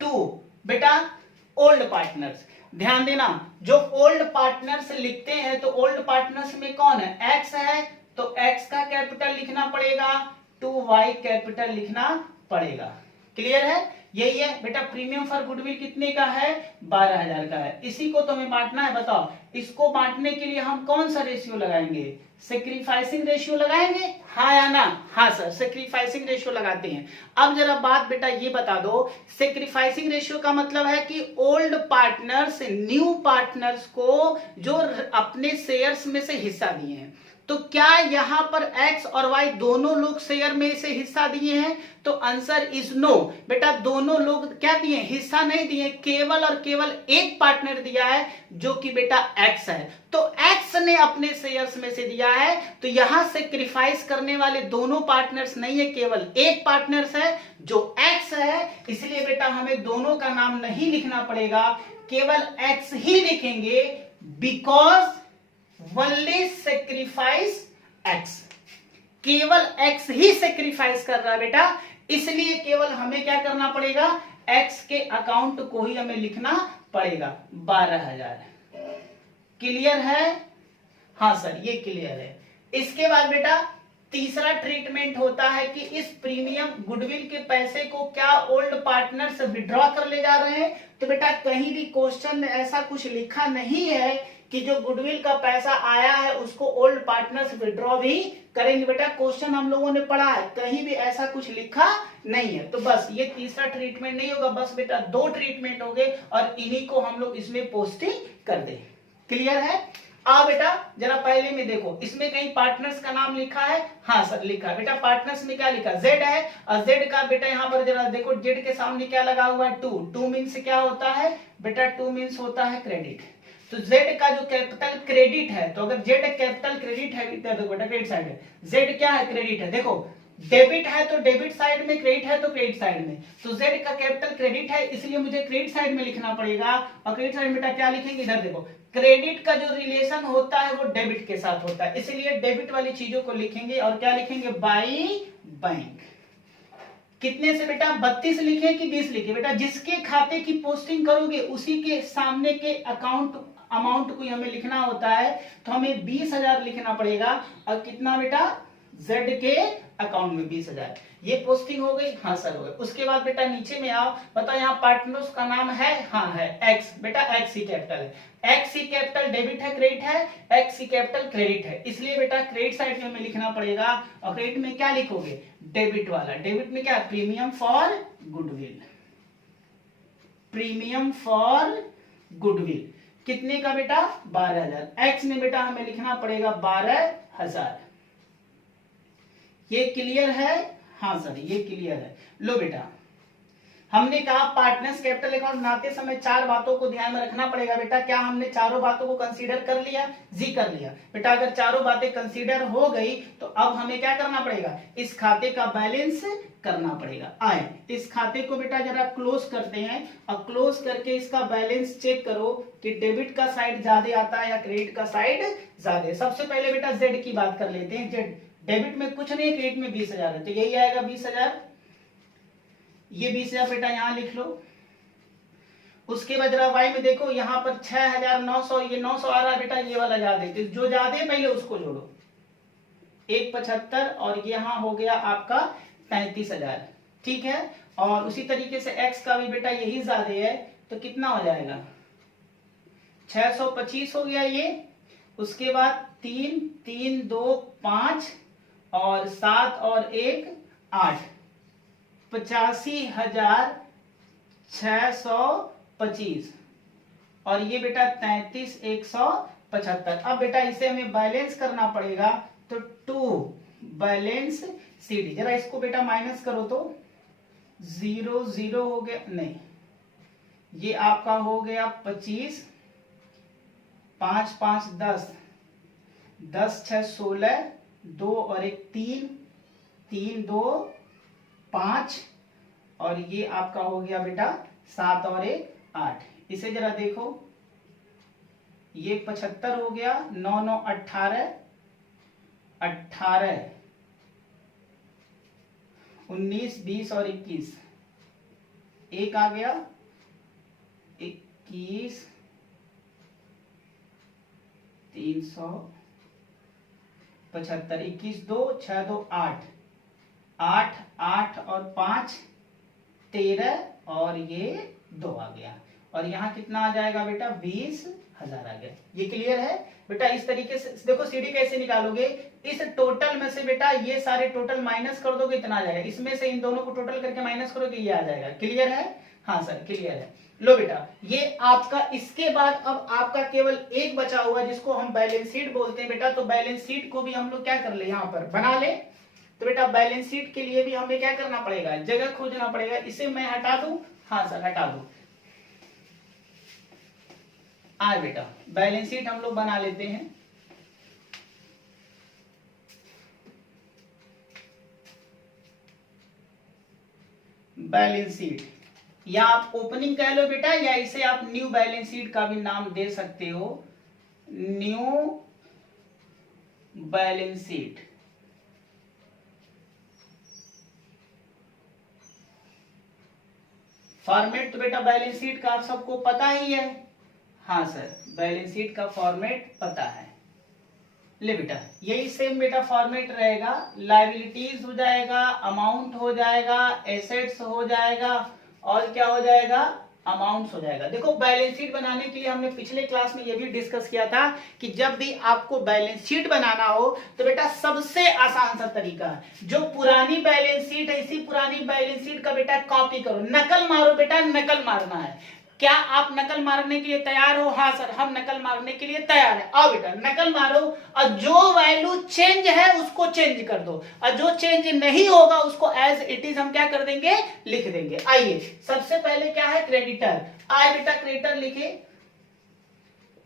to बेटा ओल्ड पार्टनर्स। ध्यान देना, जो ओल्ड पार्टनर्स लिखते हैं तो ओल्ड पार्टनर्स में कौन है, एक्स है, तो एक्स का कैपिटल लिखना पड़ेगा, टू वाई कैपिटल लिखना पड़ेगा। क्लियर है, यही है बेटा। प्रीमियम फॉर गुडविल कितने का है, 12,000 का है। इसी को तो हमें बांटना है। बताओ, इसको बांटने के लिए हम कौन सा रेशियो लगाएंगे, सेक्रीफाइसिंग रेशियो लगाएंगे, हाँ या ना, हाँ सर, सेक्रीफाइसिंग रेशियो लगाते हैं। अब जरा बात बेटा ये बता दो, सेक्रीफाइसिंग रेशियो का मतलब है कि ओल्ड पार्टनर्स न्यू पार्टनर्स को जो अपने शेयर्स में से हिस्सा दिए हैं, तो क्या यहां पर एक्स और वाई दोनों लोग शेयर में से हिस्सा दिए हैं, तो आंसर इज नो। बेटा दोनों लोग क्या दिए, हिस्सा नहीं दिए, केवल और केवल एक पार्टनर दिया है जो कि बेटा एक्स है। तो एक्स ने अपने शेयर्स में से दिया है, तो यहां सेक्रीफाइस करने वाले दोनों पार्टनर्स नहीं है, केवल एक पार्टनर्स है जो एक्स है। इसलिए बेटा हमें दोनों का नाम नहीं लिखना पड़ेगा, केवल एक्स ही लिखेंगे, बिकॉज only sacrifice x। केवल x ही सेक्रीफाइस कर रहा है बेटा, इसलिए केवल हमें क्या करना पड़ेगा, x के अकाउंट को ही हमें लिखना पड़ेगा, 12,000। क्लियर है, हाँ सर ये क्लियर है। इसके बाद बेटा तीसरा ट्रीटमेंट होता है कि इस प्रीमियम गुडविल के पैसे को क्या ओल्ड पार्टनर्स विड्रॉ कर ले जा रहे हैं, तो बेटा कहीं भी क्वेश्चन में ऐसा कुछ लिखा नहीं है कि जो गुडविल का पैसा आया है उसको ओल्ड पार्टनर्स विड्रॉ भी करेंगे। बेटा क्वेश्चन हम लोगों ने पढ़ा है, कहीं भी ऐसा कुछ लिखा नहीं है। तो बस ये तीसरा ट्रीटमेंट नहीं होगा, बस बेटा 2 ट्रीटमेंट हो गए और इन्हीं को हम लोग इसमें पोस्टिंग कर दें। क्लियर है। बेटा जरा पहले में देखो, इसमें कहीं पार्टनर्स का नाम लिखा है, हाँ सर लिखा है बेटा। पार्टनर्स में क्या लिखा, जेड है, और जेड का बेटा यहाँ पर जरा देखो, जेड के सामने क्या लगा हुआ है, 2 मीन्स क्या होता है बेटा, 2 मीन्स होता है क्रेडिट। तो Z का जो कैपिटल क्रेडिट है, तो अगर Z कैपिटल क्रेडिट है, देखो बेटा क्रेडिट साइड है, Z क्या है, क्रेडिट है। देखो डेबिट है तो डेबिट साइड में, क्रेडिट है तो क्रेडिट साइड में, तो Z का कैपिटल क्रेडिट है इसलिए मुझे क्रेडिट साइड में लिखना पड़ेगा। और क्रेडिट साइड में बेटा क्या लिखेंगे, इधर देखो, क्रेडिट का जो रिलेशन होता है वो डेबिट के साथ होता है, इसलिए डेबिट वाली चीजों को लिखेंगे। और क्या लिखेंगे, बाई बैंक। कितने से बेटा, 32 लिखे कि 20 लिखे, बेटा जिसके खाते की पोस्टिंग करोगे उसी के सामने के अमाउंट को हमें लिखना होता है, तो हमें 20,000 लिखना पड़ेगा। और कितना बेटा, Z के अकाउंट में 20,000। ये पोस्टिंग हो गई, हाँ सर हो गई। उसके बाद बेटा नीचे में आओ, बता यहाँ पार्टनर्स का नाम है, हाँ है एक्स, बेटा एक्स ही कैपिटल है। एक्स ही कैपिटल डेबिट है क्रेडिट है, एक्स ही कैपिटल क्रेडिट है, इसलिए बेटा क्रेडिट साइड में हमें लिखना पड़ेगा। और क्रेडिट में क्या लिखोगे, डेबिट वाला। डेबिट में क्या, premium for goodwill, premium for goodwill कितने का बेटा, 12,000। एक्स में बेटा हमें लिखना पड़ेगा 12,000। ये क्लियर है, हाँ सर ये क्लियर है। लो बेटा हमने कहा पार्टनर्स कैपिटल अकाउंट बनाते समय 4 बातों को ध्यान में रखना पड़ेगा बेटा। क्या हमने चारों बातों को कंसीडर कर लिया, जी कर लिया बेटा। अगर चारों बातें कंसीडर हो गई तो अब हमें क्या करना पड़ेगा, इस खाते का बैलेंस करना पड़ेगा। आए इस खाते को बेटा जरा क्लोज करते हैं, और क्लोज करके इसका बैलेंस चेक करो कि डेबिट का साइड ज्यादा आता है या क्रेडिट का साइड ज्यादा। सबसे पहले बेटा जेड की बात कर लेते हैं। जेड डेबिट में कुछ नहीं, क्रेडिट में 20,000 है, तो यही आएगा 20,000। ये 20,000 बेटा यहां लिख लो। उसके बाद जरा वाई में देखो, यहाँ पर 6,900, ये 900 आ रहा है बेटा, ये वाला ज्यादा है, जो ज्यादा है पहले उसको जोड़ो, 175, और यहाँ हो गया आपका 35,000। ठीक है, और उसी तरीके से एक्स का भी बेटा यही ज्यादा है, तो कितना हो जाएगा, 625 हो गया ये। उसके बाद 3, 3, 2, 5 और 7 और 1 8, 85,625, और ये बेटा 33,175। अब बेटा इसे हमें बैलेंस करना पड़ेगा, तो 2 बैलेंस सीडी। जरा इसको बेटा माइनस करो तो 0 0 हो गया, नहीं ये आपका हो गया 25, 5 5 10, 10 6 16, 2 और 1 3, 3 2 5, और ये आपका हो गया बेटा 7 और 1 8। इसे जरा देखो, ये 75 हो गया, 9 9 18, 18 19 20 और 21, एक आ गया 21 375, 21 2 6 2 8, 8 8 और 5 13, और ये 2 आ गया, और यहाँ कितना आ जाएगा बेटा 20,000 आ गया। ये क्लियर है बेटा? इस तरीके से देखो सीडी कैसे निकालोगे, इस टोटल में से बेटा ये सारे टोटल माइनस कर दोगे, इतना आ जाएगा, इसमें से इन दोनों को टोटल करके माइनस करोगे, ये आ जाएगा। क्लियर है? हाँ सर क्लियर है। लो बेटा ये आपका, इसके बाद अब आपका केवल एक बचा हुआ जिसको हम बैलेंस शीट बोलते हैं बेटा। तो बैलेंस शीट को भी हम लोग क्या कर ले, यहाँ पर बना ले। तो बेटा बैलेंस शीट के लिए भी हमें क्या करना पड़ेगा, जगह खोजना पड़ेगा। इसे मैं हटा दूं? हाँ सर हटा दूं। आज बेटा बैलेंस शीट हम लोग बना लेते हैं। बैलेंस शीट, या आप ओपनिंग कह लो बेटा, या इसे आप न्यू बैलेंस शीट का भी नाम दे सकते हो, न्यू बैलेंस शीट। फॉर्मेट तो बेटा बैलेंस शीट का आप सबको पता ही है। हाँ सर बैलेंस शीट का फॉर्मेट पता है। ले बेटा यही सेम बेटा फॉर्मेट रहेगा, लायबिलिटीज हो जाएगा, अमाउंट हो जाएगा, एसेट्स हो जाएगा, और क्या हो जाएगा, अमाउंट्स हो जाएगा। देखो बैलेंस शीट बनाने के लिए हमने पिछले क्लास में ये भी डिस्कस किया था कि जब भी आपको बैलेंस शीट बनाना हो तो बेटा सबसे आसान सा तरीका है, जो पुरानी बैलेंस शीट है इसी पुरानी बैलेंस शीट का बेटा कॉपी करो, नकल मारो बेटा, नकल मारना है। क्या आप नकल मारने के लिए तैयार हो? हाँ सर हम नकल मारने के लिए तैयार है। आओ बेटा नकल मारो, और जो वैल्यू चेंज है उसको चेंज कर दो, और जो चेंज नहीं होगा उसको एज इट इज हम क्या कर देंगे, लिख देंगे। आइए सबसे पहले क्या है, क्रेडिटर। आए बेटा क्रेडिटर लिखे,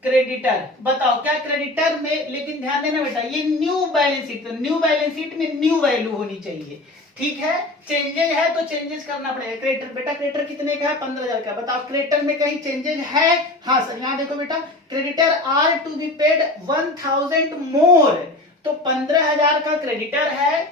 क्रेडिटर बताओ क्या क्रेडिटर में, लेकिन ध्यान देना बेटा ये न्यू बैलेंस शीट, तो न्यू बैलेंस शीट में न्यू वैल्यू होनी चाहिए। ठीक है, चेंजेज है तो चेंजेस करना पड़ेगा। क्रेडिटर बेटा क्रेडिटर कितने का है, 15,000 का। बताओ क्रेडिटर में कहीं चेंजेज है? हाँ सर यहाँ देखो बेटा, creditor are to be paid 1,000 more, तो 15,000 का क्रेडिटर है,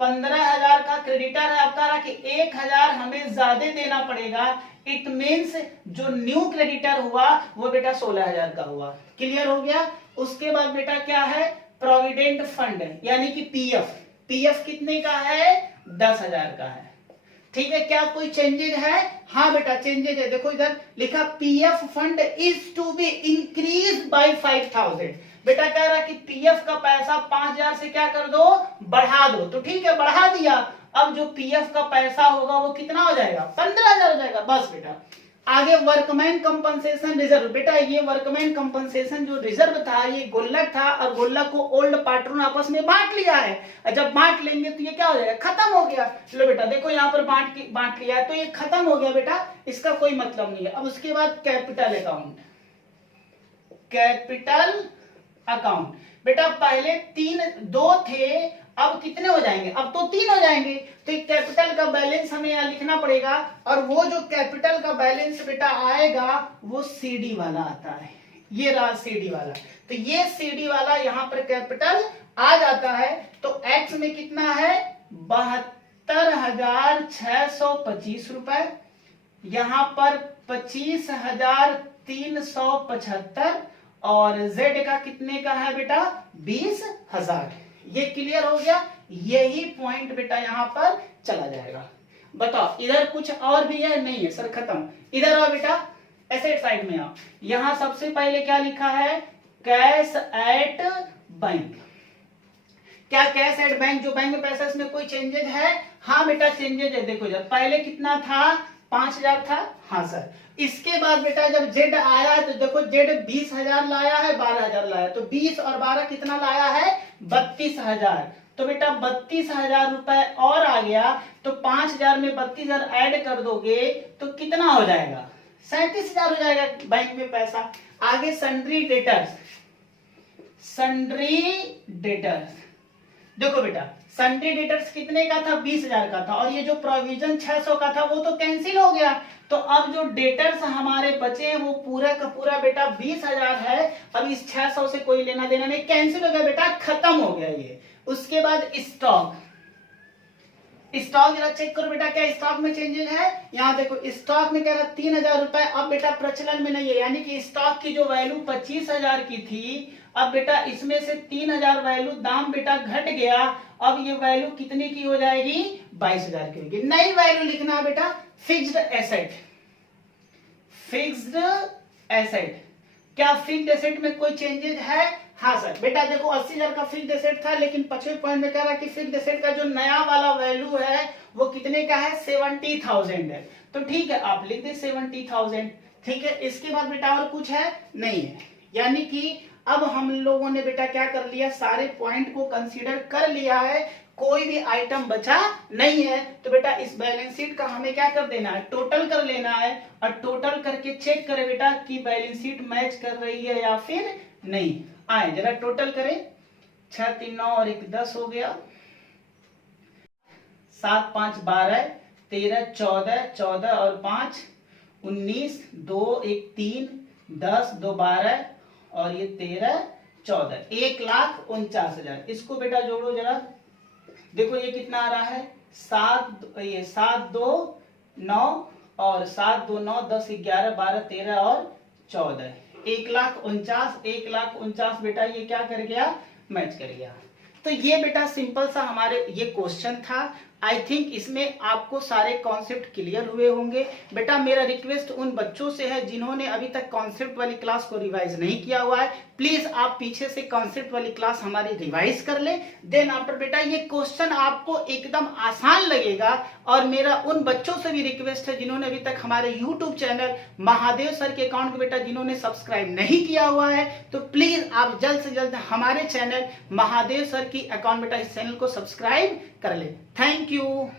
15,000 का क्रेडिटर है आपका, कि 1,000 हमें ज्यादा देना पड़ेगा। इट मीन्स जो न्यू क्रेडिटर हुआ वो बेटा 16,000 का हुआ। क्लियर हो गया? उसके बाद बेटा क्या है, प्रोविडेंट फंड यानी कि पीएफ। पीएफ कितने का है, 10,000 का है। ठीक है, क्या कोई चेंजेज है? हाँ बेटा चेंजेज है, देखो इधर लिखा PF fund is to be increase by 5,000। बेटा कह रहा कि पीएफ का पैसा 5,000 से क्या कर दो, बढ़ा दो। तो ठीक है बढ़ा दिया, अब जो पीएफ का पैसा होगा वो कितना हो जाएगा, 15,000 हो जाएगा। बस बेटा आगे वर्कमैन कंपनसेशन रिजर्व। बेटा ये वर्कमैन कंपनसेशन जो रिजर्व था ये गुल्लक था, और गुल्लक को ओल्ड पार्टनर आपस में बांट लिया है, और जब बांट लेंगे तो ये क्या हो जाएगा, खत्म हो गया। लो बेटा देखो यहाँ पर बांट लिया है तो ये खत्म हो गया बेटा, इसका कोई मतलब नहीं है। अब उसके बाद कैपिटल अकाउंट, कैपिटल अकाउंट। बेटा पहले 2 थे, अब कितने हो जाएंगे, अब तो 3 हो जाएंगे। तो कैपिटल का बैलेंस हमें यहाँ लिखना पड़ेगा, और वो जो कैपिटल का बैलेंस बेटा आएगा वो सीडी वाला आता है, ये रहा सीडी वाला। तो ये सीडी वाला यहाँ पर कैपिटल आ जाता है। तो एक्स में कितना है, 72,625 रुपए, यहाँ पर 25,375, और जेड का कितने का है बेटा, 20,000। ये क्लियर हो गया? यही पॉइंट बेटा यहाँ पर चला जाएगा। बताओ इधर कुछ और भी है? नहीं है सर खत्म। इधर आओ बेटा, एसेट साइड में आओ। यहां सबसे पहले क्या लिखा है, कैश एट बैंक। क्या कैश एट बैंक, जो बैंक में पैसा, इसमें कोई चेंजेज है? हाँ बेटा चेंजेज है। देखो जब पहले कितना था, 5,000 था। हाँ सर। इसके बाद बेटा जब जेड आया है तो देखो जेड 20,000 लाया है, 12,000 लाया, तो 20 और 12 कितना लाया है, 32,000। तो बेटा 32,000 रुपए और आ गया, तो 5,000 में 32,000 ऐड कर दोगे तो कितना हो जाएगा, 37,000 हो जाएगा बैंक में पैसा। आगे सन्ड्री डेटर्स, सन्ड्री डेटर्स। देखो बेटा सन्ड्री डेटर्स कितने का था, 20,000 का था, और ये जो प्रोविजन 600 का था वो तो कैंसिल हो गया। तो अब जो डेटर्स हमारे बचे हैं वो पूरा का पूरा बेटा 20,000 है। अब इस 600 से कोई लेना देना नहीं, कैंसिल हो गया बेटा, खत्म हो गया ये। उसके बाद स्टॉक, स्टॉक जरा चेक करो बेटा, क्या स्टॉक में चेंजेस है? यहाँ देखो स्टॉक में कह रहा 3,000 रुपए, अब बेटा प्रचलन में नहीं है, यानी कि स्टॉक की जो वैल्यू 25,000 की थी, अब बेटा इसमें से 3,000 वैल्यू दाम बेटा घट गया, अब ये वैल्यू कितने की हो जाएगी? 22,000 की होगी। नई वैल्यू लिखना है बेटा फिक्स्ड एसेट। फिक्स्ड एसेट, क्या फिक्स्ड एसेट में कोई चेंजेस है? हाँ सर। बेटा देखो 80,000 का फिक्स्ड एसेट था, लेकिन 25 पॉइंट में कह रहा है कि फिक्स्ड एसेट का जो नया वाला वैल्यू है वो कितने का है? 70,000 है। तो ठीक है, आप लिख दे 70,000। ठीक है, इसके बाद बेटा और कुछ है? नहीं है। यानी कि अब हम लोगों ने बेटा क्या कर लिया, सारे पॉइंट को कंसीडर कर लिया है, कोई भी आइटम बचा नहीं है। तो बेटा इस बैलेंस शीट का हमें क्या कर देना है? टोटल कर लेना है, और टोटल करके चेक करें बेटा कि बैलेंस शीट मैच कर रही है या फिर नहीं। आए जरा टोटल करें, 6 3 9 और 1 10 हो गया, 7 5 12 13 14 14 और 5 19 2 1 3 10 2 12 और ये 13 14, 1,49,000। इसको बेटा जोड़ो जरा, देखो ये कितना आ रहा है? 7 2 9 और 7 2 9 10 11 12 13 और 14, 1,49,000 बेटा ये क्या कर गया? मैच कर गया। तो ये बेटा सिंपल सा हमारे ये क्वेश्चन था। आई थिंक इसमें आपको सारे कॉन्सेप्ट क्लियर हुए होंगे। बेटा मेरा रिक्वेस्ट उन बच्चों से है जिन्होंने अभी तक कॉन्सेप्ट वाली क्लास को रिवाइज नहीं किया हुआ है, प्लीज आप पीछे से कॉन्सेप्ट वाली क्लास हमारी रिवाइज कर ले। देन आफ्टर बेटा ये क्वेश्चन आपको एकदम आसान लगेगा। और मेरा उन बच्चों से भी रिक्वेस्ट है जिन्होंने अभी तक हमारे यूट्यूब चैनल महादेव सर के अकाउंट को बेटा जिन्होंने सब्सक्राइब नहीं किया हुआ है, तो प्लीज आप जल्द से जल्द हमारे चैनल महादेव सर की अकाउंट बेटा इस चैनल को सब्सक्राइब कर ले। Thank you.